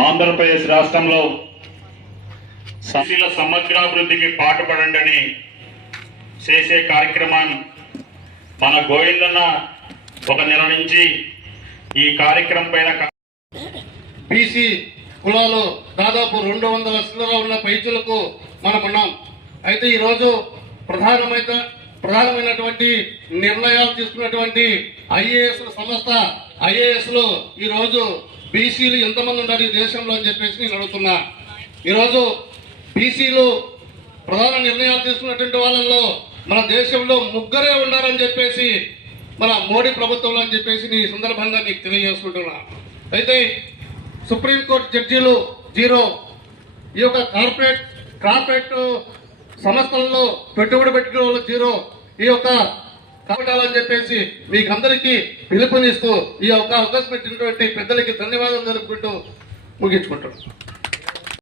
ఆంధ్రప్రదేశ్ రాష్ట్రంలో సశీల సమగ్రాభివృద్ధికి పాటుపడండి అని చేసే కార్యక్రమాన్ని మన గోవిందన్న ఒక నెల నుంచి ఈ కార్యక్రమం పైన బీసీ కులాలు దాదాపు 200 చిల్లర ఉన్న పైచులకు మనం ఉన్నాం. అయితే ఈరోజు ప్రధానమైనటువంటి నిర్ణయాలు తీసుకున్నటువంటి ఐఏఎస్ సంస్థ ఐఏఎస్లో ఈరోజు బీసీలు ఎంతమంది ఉన్నారు ఈ దేశంలో అని చెప్పేసి నేను అడుగుతున్నా. ఈరోజు బీసీలు ప్రధాన నిర్ణయాలు తీసుకున్నటువంటి వాళ్ళల్లో మన దేశంలో ముగ్గురే ఉన్నారని చెప్పేసి మన మోడీ ప్రభుత్వంలో అని చెప్పేసి ఈ సందర్భంగా నీకు తెలియజేసుకుంటున్నా. అయితే సుప్రీంకోర్టు జడ్జీలు 0, ఈ యొక్క కార్పొరేట్ సంస్థల్లో పెట్టుబడి పెట్టుకునే వాళ్ళు 0, ఈ యొక్క కావటాలని చెప్పేసి మీకు అందరికీ పిలుపునిస్తూ ఈ యొక్క అవకాశం పెట్టినటువంటి పెద్దలకి ధన్యవాదాలు తెలుపుకుంటూ ముగించుకుంటున్నాను.